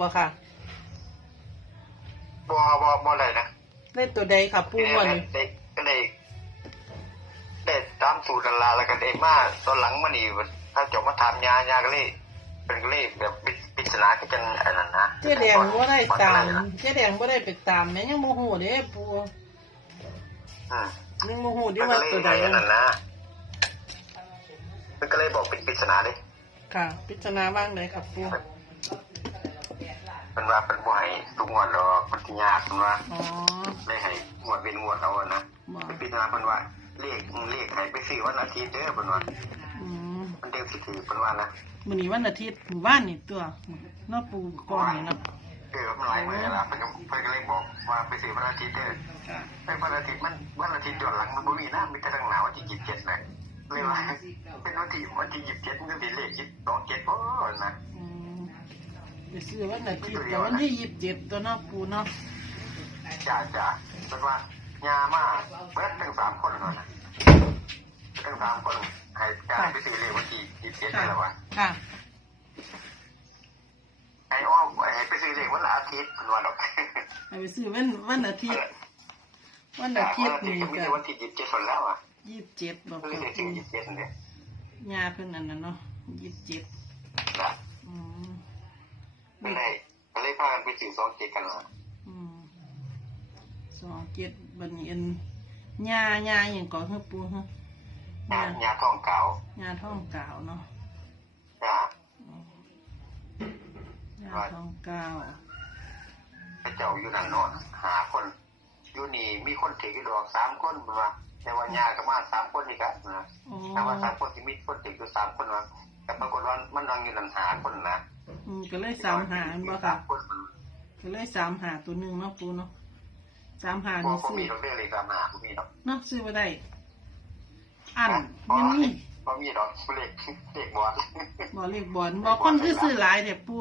บ่ค่ะบ่บ่บ่ได้นะได้ตัวใดค่ะปูวันนี้ได้ก็ได้ได้ตามสูตรนั่นล่ะแล้วก็ได้มาตอนหลังมานี่ถ้าเจะมาถามยายาก็เลยเป็นก็เลยแบบปริปริศนาก็จังอันนั้นนะเจ๊แดงบ่ได้ตามเจ๊แดงบ่ได้ไปตามแม่ยังโมโหเด้ปูอืมยังโมโหเด้มันก็ว่าเลยตัวใดให้อันนั้นนะมันก็เลยบอกเป็นปริศนาเด้ค่ะพิจารณาบ้างเลยค่ะปู เป็นว่าเป็นบ่ให้ทุกงวดหรอกมันสิยากเป็นว่าอ๋อได้ให้งวดเป็นงวดเอาอะนะบ่เป็นปริศนาเพิ่นว่าเลขเลขให้ไปซื้อวันอาทิตย์เด้อเพิ่นว่าอืมมันเด้สิถือเพิ่นว่านะมื้อนี้วันอาทิตย์หมู่บ้านนี่ตัวเนาะปูก่อนนี่เนาะเออมันหลายมื้อแล้วเพิ่นก็เพิ่นก็เลยบอกว่าไปซื้อวันอาทิตย์เด้อค่ะไอ้วันอาทิตย์มันวันอาทิตย์ย้อนหลังมันบ่มีนะมีแต่ทางหน้าวันที่27เลยเลยว่าเป็นวันที่วันที่27มันก็สิเลข27บ่นะ อืมไปซื้อวันอาทิตย์แต่วันที่ยี่สิบเจ็ดตัวเนาะปูเนาะจ้าจ้าเป็นว่ายามาเบิดทั้งสามคนก่อนนะทั้งสามคนให้การไปซื้อเลขวันที่27นี่แหละว่าค่ะไอ้อ้อมให้ไปซื้อเลขวันอาทิตย์เพิ่นว่าดอกให้ไปซื้อวันวันอาทิตย์ วันอาทิตย์นี่ก็มีก็วันที่27คนแล้วอะยี่สิบเจ็ดบอกก็เลยค่ะได้ซื้อ27เนี่ยยาเพิ่นอันนั้นเนาะยี่สิบเจ็ดนะอืม ก็เลยก็เลยพากันไปซื้อ27กันล่ะอืมสองเจ็ดบัดนี้อันยายาอย่างก่อนคือปูฮะยายายาท้องเก่ายาท้องกาวเนาะจ้ายาท้องกาวพระเจ้าอยู่นั่นโนอนหาคนอยู่นี่มีคนถือกี่ดอกสามคนมาแต่ว่ายาก็มาสามคนนี่ครับนะอ๋อแต่ว่าสามคนที่มีคนถืออยู่สามคนนะแต่ปรากฏว่ามันนั่งอยู่นั่นหาคนนะ อืมก็เลยสามหาอันบ่ค่ะคนก็เลยสามหาตัวหนึ่งเนาะปูเนาะสามหาพอนี่พอซื้อมีดอกเบี้ยเลยสามหาพอมีดอกเนาะซื้อมาได้อันพอยังมีพอมีดอกเลขเลขบอลบ่เรียกบอลบ่คนคือซื้อหลายเด็ปู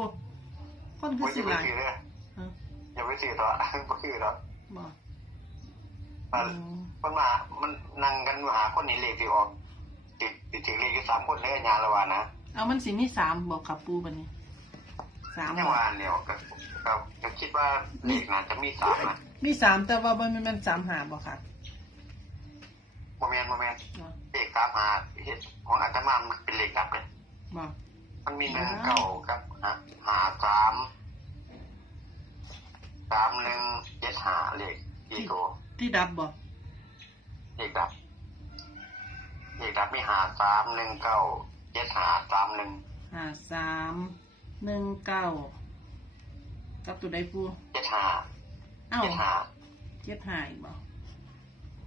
คนคือว่าอซื้ย่าอไปหลายซื้อเลยเอออย่าไปซื้อต่อก็คือต่อบ่มันมันมามันนั่งกันหาคนนี้เลขที่ออกติดติดถือเลขอยู่สามคนเลยยาละวานะเอามันสิมีสามบอกขับปูบันนี้ สามไม่บ่ว่าเดียวก็ก็ก็คิดว่าเลขน่าจะมีสามนะมีสามแต่ว่ามันมันสามหาบ่ค่ะโมเมนต์โมเมนต์บ่เลขสามหาเฮ็ดของอาตมามันเป็นเลขดับเลยบ่มันมีหนึ่งเก้ากับหาหาสามสามหนึ่งเจ็ดหาเลขกี่ตัวที่ดับบ่เลขดับเลขดับมีหาสามหนึ่งเก้าเจ็ดหาสามหนึ่งหาสาม หนึ่งเก้ากับตัวใดปูเจ็ดหาเอ้าเจ็ดหาเจ็ดหาอีกบ่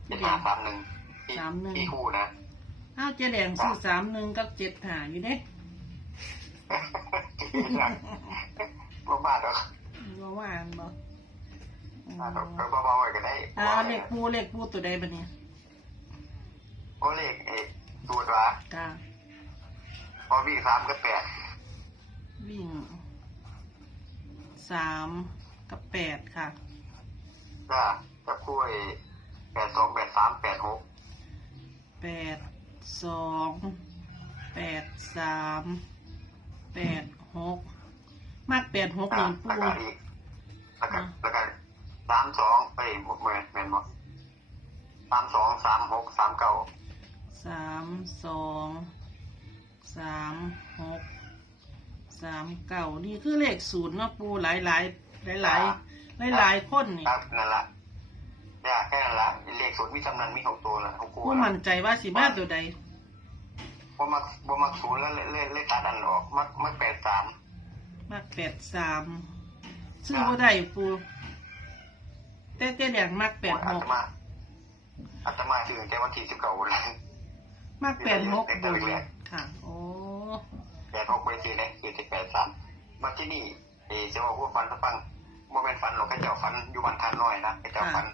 เจ็ดหาสามหนึ่งที่สามหนึ่งที่คู่นะอ้าวเจ๊แดงซื้อสามหนึ่งกับเจ็ดหาอยู่เด้บ่บ้าดอกว่าว่าอันบ่อืมบ้าดอกก็เบาๆไว้ก็ได้อ่าเลขปูเลขปูตัวใดบัดนี้โอ้เลขเอตัวตัวกาพอวิ่งสามก็แปด วิ่งสามกับแปดค่ะก็จะคุยแปดสองแปดสามแปดหกแปดสองแปดสามแปดหกมากแปดหกอะนี่ปูแล้วก็อีกแล้วก็แล้วก็สามสองไปหมดเมนเมนหมดสามสองสามหกสามเก้าสามสองสามหก สามเก้านี่คือเลขศูนย์เนาะปูหลายหลายหลายหลายหลายหลายๆคนนี่ ครับนั่นละเนี่ยแค่นั้นละเลขศูนย์มีจำนวนมีหกตัวละหกตัวผู้มั่นใจว่าสิมาตัวใดบ่มักบ่มักศูนย์แล้วเลเลเลขตัดอันออก มักมักแปดสามมากแปดสามซื้อบ่ได้ปูแต่เจ๊แดงมากแปดอาหตกมาอาตมาถึงแค่วันที่สิบเก้าเลยมากแปดหกดูค่ะ โอ้แปดหกไปทีเลยคือสิบแปดสามมาที่นี่เอจะว่าผู้ฟันถ้าฟังโมเมนฟันหรอกแค่เจ้าฟันอยู่วันทานน้อยนะแค่เจ้าฟัน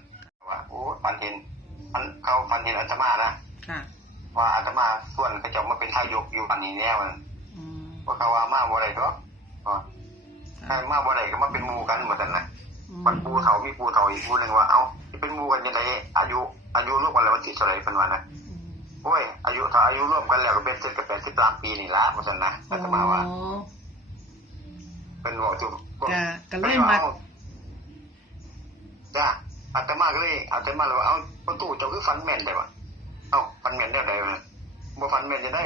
ว่าโอ้ฟันเห็นฟันเขาฟันเห็นอาตมานะค่ะว่าอาตมาส่วนเขาเจ้ามาเป็นทายกอยู่วันนี้แน่มันอืมว่าเขาว่ามาบ่ได้ก็ถ้ามาบ่ได้ก็มาเป็นหมู่กันหมดนั่นนะอืมมันปูเถามีปูเถาอีกปูหนึ่งว่าเอ้าเป็นหมู่กันยังไงอายุ อายุร่วมกันแล้วมันสิเท่าไหร่เป็นวันนะอืม โอ้ยอายุถ้าอายุร่วมกันแล้วก็เป็นเจ็ดกับแปดสิบสามปีนี่ละเพราะฉะนั้นอาตมาว่าโอ้เป็นบอกจุกะกะเลยมักจ้าอาตมาก็เลยอาตมาเลยว่าเอาประตูเจ้าคือฟันแม่นได้ปะเอ้าฟันแม่นได้ไงวะบ่ฟันแม่นจะได้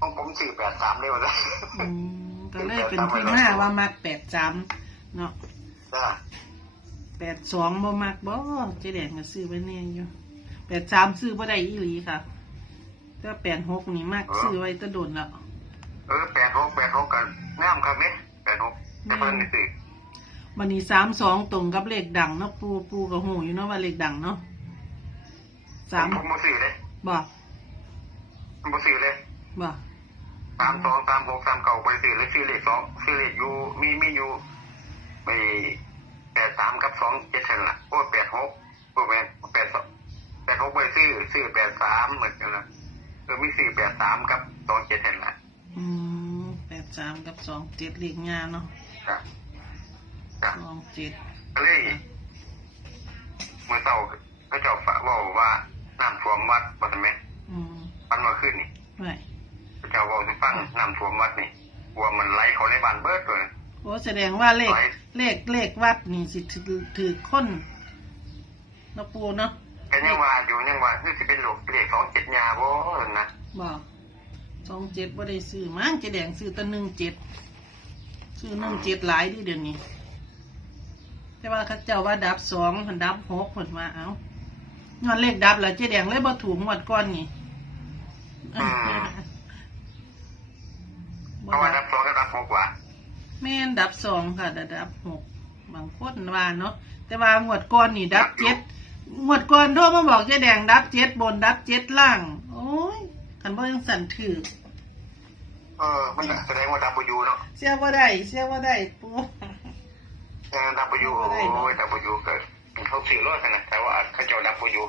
ของผมสี่แปดสามเลยวะอืมก็เลยเป็นที่มาว่ามักแปดจำเนาะจ้าแปดสองบ่มักบ่เจ๊แดงก็ซื้อไว้แน่อยู่ แปดสามซื้อบ่ได้อีหลีค่ะแต่แปดหกนี่มักซื้อไว้แตะโดนแล้ว เออแปดหกแปดหกกันงามครับเนี่ยแปดหกแต่เพิ่นนี่สิวันนี้สามสองตรงกับเลขดังเนาะปูปูกับหูอยู่เนาะว่าเลขดังเนาะสามผมบ่ซื้อเลยบ่ผมบ่ซื้อเลยบ่สามสองสามหกสามเก้าไปซื้อเลยซื้อเลขสองซื้อเลขอยู่มีมีอยู่ไปแปดสามกับสองเจ็ดเท่านั้นล่ะโอ้แปดหกโอ้แม่นแปดสองแปดห กไปซื้อซื้อแปดสามเหมือนกันนะเออมีซื้อแปดสามกับสองเจ็ดเท่านั้นล่ะอืมแปดสามกับสองเจ็ดเลขงานเนาะจ้ะจ้ะสองเจ็ดก็เลยเมื่อเช้าพระเจ้าฝากบอกว่าน้ำท่วมวัดบ่ทันไหมอืมปันมาขึ้นนี่ไม่พระเจ้าบอกให้ฟังน้ำท่วมวัดนี่กลัวมันไหลเข้าในบ้านเบิดเลยโอ้แสดงว่าเลขเลขเลขวัดนี่สิถือถือค้นเนาะปูเนาะ ก็ยังว่าอยู่ยังว่าคือสิเป็นโรคเลขสองเจ็ดยาบ่นะบอกสองเจ็ดบ่ได้ซื้อมั้งเจ๊แดงซื้อแตั้หนึ่งเจ็ดซื้อหนึ่งเจ็ดหลายที่เดี๋ยวนี้ แต่ว่าเข้าเจ้าว่าดับสองผันดับหกผลมาเอางอนเลขดับแล้วเจ๊แดงเลยบ่ถูกหมดก้อนนี่เพราะว่ารับสองก็รับหกกว่าแม่นดับสองค่ะแต่ดับหกบางคนว่าเนาะแต่ว่างวดก้อนนี่ดับเจ็ด งวดก้อนโทรมาบอกเจ๊แดงดับเจ็ดบนดับเจ็ดล่าง โอ้ยคันบ่ยังสั่นถือเออมันแสดงว่าดับยูเนาะเสียว่าได้เสียว่าได้ปูเออดับยูโอ้ยดับยูเกิดเขาสื่อรถกันนะแต่ว่าเขาเจ้าดับยู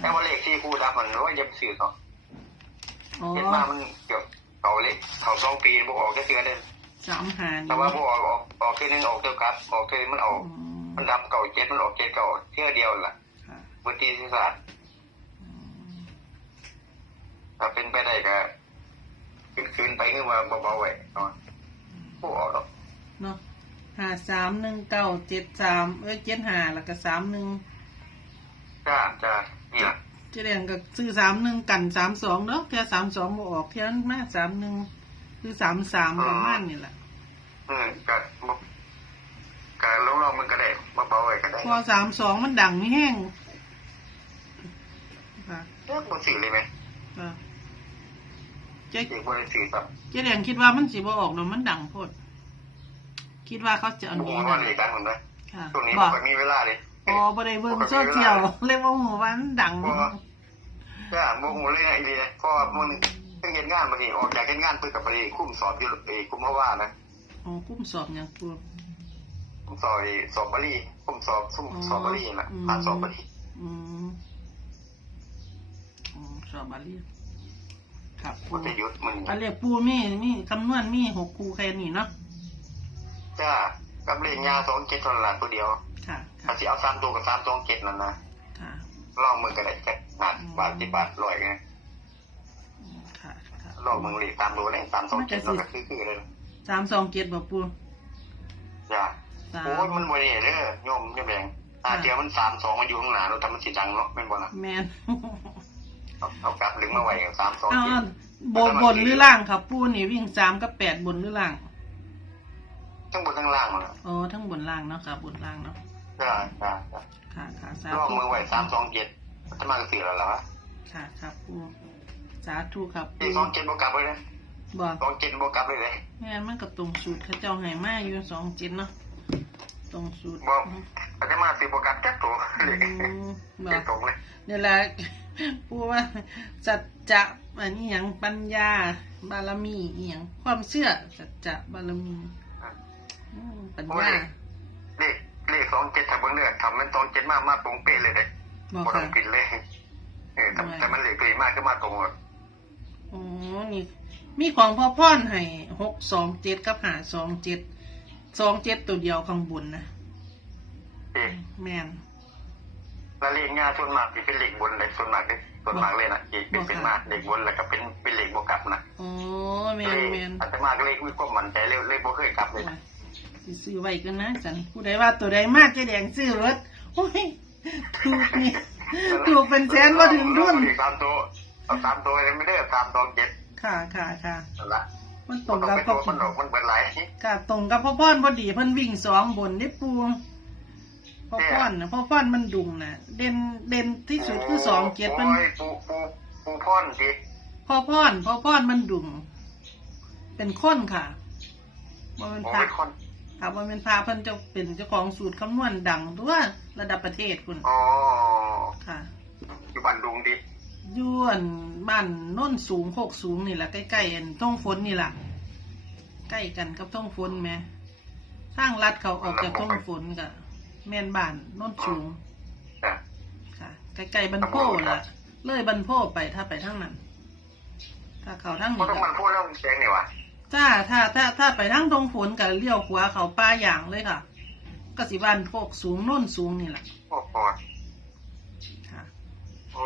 แต่ว่าเลขที่คู่ดับมันร้อยยับสื่อเนาะอ๋อเห็นมามันเกี่ยวเขาเลขเขาสองปีบวกออกแค่เทือเด่นสามหารแต่ว่าบวกออกออกออกแค่นึงออกเท่ากับออกแค่มันออกอืมมันดับเก่าเจ็ดมันออกเจ็ดเก่าเทือเดียวล่ะ ค่ะบนที่ศาสตร์ถ้าเป็นไปได้ก็ขึ้นคืนไปขึ้นมาเบาๆไว้เนาะผู้ออกหรอกเนาะหาสามหนึ่งเก้าเจ็ดสามเอ้ยเจ็ดหาแล้วก็สามหนึ่งจ้าจ้าเนี่ยเจ๊แดงก็ซื้อสามหนึ่งกันสามสองเนาะแค่สามสองบออกเท่านั้นมาสามหนึ่งคือสามสามประมาณนี่แหละอืมก็บ่ก็ลงเรามันก็ได้มาเบาไว้ก็ได้พอสามสองมันดังไม่แห้งค่ะ เลือกบนสื่อเลยไหมค่ะเจ๊เอกบนสื่อสับเจ๊แดงคิดว่ามันสิบ่ออกเนาะมันดังโพดคิดว่าเขาจะเอาบุ้นี้งนะวันเลยดังเหมือนกันค่ะช่วงนี้บไม่อกค่อยมีเวลาเลยอ๋อบ่ได้เบิ่งโซเชียลเลยว่าหมู่ว่ามันดังจ้าโมโหเลยไอ้ดีนะเพราะว่ามันเพิ่งเห็นงานมานี่ออกจากเห็นงานเพื่อกับไปคุ้มสอบอยู่เอคุ้มเพราะว่านะอ๋อกุ้มสอบอย่างปูคุ้มสอบไอ้สอบบาลีคุ้มสอบซุ่มสอบบาลีนะผ่านสอบบาลีอืม อ๋อสอบบาลีครับปูมันจะยุดมันอันเรียกปูมีมีคำนวณมีหกคูแค่นี้เนาะจ้ากับเลขยาสองเจ็ดตอนหลังตัวเดียว ค่ะถ้าค่ะสิเอาสามตัวกับสามสองเจ็ดนั่นนะค่ะลองมือก็ได้แค่บาทบาทที่บาทลอยไงอืมค่ะค่ะลองมือเลยตามดูได้ตามสองเจ็ดเราก็คือคือเลยสามสองเจ็ดบอกปูจ้าสามโอ้ยมันบริเด้อโยมโยมแดงอ่าเดียวมันสามสองมาอยู่ข้างหน้าเราทำมันสีดังเนาะไม่นบ่ล่ะแมน เอาเอากลับดึงมาไว้กับสามสองเอาเจ็ดบนบนหรือล่างครับปูนี่วิ่งสามกับแปดบนหรือล่างทั้งบนทั้งล่างเลยอ๋อทั้งบนล่างเนาะค่ะบนล่างเนาะจ้าจ้าจ้าค่ะค่ะสาลองธุมือไว้สามสองเจ็ดจะมากระสือแล้วเหรอค่ะครับปูสาธุครับปูที่สองเจ็ดบวกกลับเลยนะบอกสองเจ็ดบวกกลับเลยเลยแม่นมันก็ตรงสูตรเขาเจ้าให้มาอยู่สองเจ็ดเนาะตรงสูตรบอกอาจจะมาสืบบวกกลับจักตัวอืเลยมบอเจ็กดตรงเลย เนี่ยแหละ พูดว่าสัจจะอันนี้อย่างปัญญา บารมีอหย่างความเชื่อสัจจะบารมีอืมปัญโอ้ยญาเลขเลขสองเจ็ดถ้าเบิ่งเนื้อทำมันสองเจ็ดมากมากตรงเป๊ะเลยเด้บอกบ่ต้ค่ะ องผิดเลยเออแต่แต่มันเหล็กเลยมากขึ้นมาตรงหมดอ๋อนี่มีของพ่อพ่อนให้หกสองเจ็ดกับหาสองเจ็ดสองเจ็ดตัวเดียวข้างบนนะ เอ๊ะแม่น แล้วเลขง่ายส่วนมากที่เป็นเหล็กบนเลยส่วนมากเลยส่วนมากเลยนะอีกเป็นเป็นมากเหล็กบนแล้วก็เป็นเป็นเหล็กบวกกลับนะอ๋อแม่เลนขแม่นอาจจะมากเลขมีความมั่นใจเลยเลยบ่เคยกลับเลยนะแสิซื้อไว้กันนะสันผู้ใดว่าตัวใดมากเจ๊แดงซื้อรถโอ้ยถูกนี่ถูกเป็นแสนว่าถึงรุ่นตามตัวเอาตามตัวเลยไม่ได้ตามตัวเจ็ดค่ะค่ะค่ะนั่นละมันตมัรนงต้องกับเป็นพ่อตัวมันหรอกมันเป็นไรค่ะตรงกับพ่อพ่อนพอดีเพิ่นวิ่งสองบนได้ปู พ่อพ่อนนะพ่อพ่อนมันดุงน่ะ เด่นเด่นที่สุดคือสองเกียรติโอ้มันยปูปูปูพ่อนดิพ่อพ่อนพ่อพ่อนมันดุงเป็นคนค่ะว่ามันโอ้พายคนค่ะว่ามันพาเพิ่นจะเป็นเจ้าของสูตรคำนวณดังตัวระดับประเทศคุณอ๋อค่ะ อยู่บ้านดุงดิอยวนบ้านโน้นสูงโคกสูงนี่แหละใกล้ๆอันท่องฝนนี่แหละใกล้กันกับท่องฝนไหมสร้างรัดเขาออกจากท่องฝนกับ แม่นบ้านโน้นสูงอะค่ะใกล้ๆบันโพล่ะ เลยบันโพไปถ้าไปทั้งนั้น ถ้าเขาทั้งเพราะนี้ต้องมันพูดเรื่องเสียงนี่วะจ้าถ้าถ้าถ้าไปทั้งตรงฝนกับเลี้ยวขวาเขาป้าอย่างเลยค่ะ ก็สิบ้านโคกสูงโน้นสูงนี่แหละโอ้โหค่ะ โอ้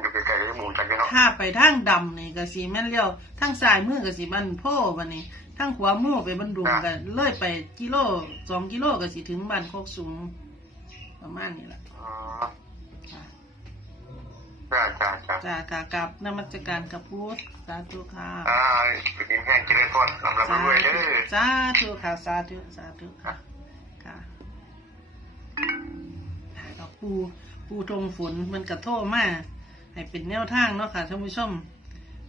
อยู่ไกลๆเลยหมุนกันกันเนาะถ้าไปทางดำนี่ก็สิแม่นเลี้ยวทางซ้ายมือก็สิบันโพบันนี้ ทางขวามือไปบันดุงกันเลยไปกิโลสองกิโลก็สิถึงบ้านโคกสูง ประมาณนี้แหละอ๋อค่ะจ้าจ้าจ้าจ้ากากับนมัสการกับพุทธสาธุค่ะอ่ากินแห้งกินเลยทอดลำลำรวยเด้อสาธุค่ะสาธุสาธุค่ะค่ะกับปูปูทงฝนมันกระโทษมาให้เป็นแนวทางเนาะค่ะท่านผู้ชม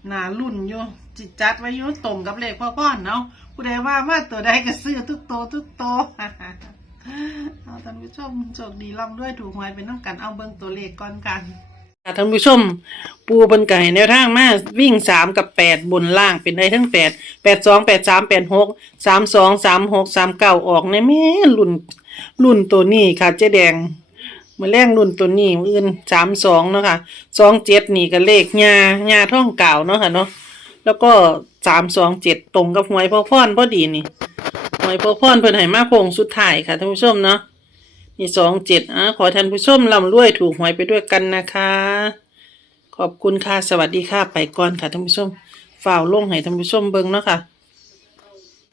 หนารุ่นอยู่จิตจัดไว้อยู่ตรงกับเลขพ่อพ่อนเนาะผู้ใดว่ามาตัวใดก็ซื้อทุกโตทุกโตเอาท่านผู้ชมโชคดีร่ำด้วยถูกหวยเป็นน้ำกันเอาเบิ่งตัวเลขก่อนกันท่านผู้ชม ปูบนไก่แนวทางมาวิ่งสามกับแปดบนล่างเป็นได้ทั้งแปดแปดสองแปดสามแปดหกสามสองสามหกสามเก้าออกในแม่รุ่นรุ่นตัวนี้ค่ะเจ๊แดง มาแรงรุ่นตัวนี้มื้ออื่นสามสองเนาะค่ะสองเจ็ดนี่ก็เลขยายาท่องเก่าเนาะค่ะเนาะแล้วก็สามสองเจ็ดตรงกับหวยพ่อพ่อนพอดีนี่หวยพ่อพ่อนเพิ่นให้มาโค้งสุดท้ายค่ะท่านผู้ชมเนาะนี่สองเจ็ดอะขอท่านผู้ชมร่ำรวยถูกหวยไปด้วยกันนะคะ ขอบคุณค่ะสวัสดีค่ะไปก่อนค่ะท่านผู้ชมฝ่าวลงให้ท่านผู้ชมเบิ่งเนาะค่ะ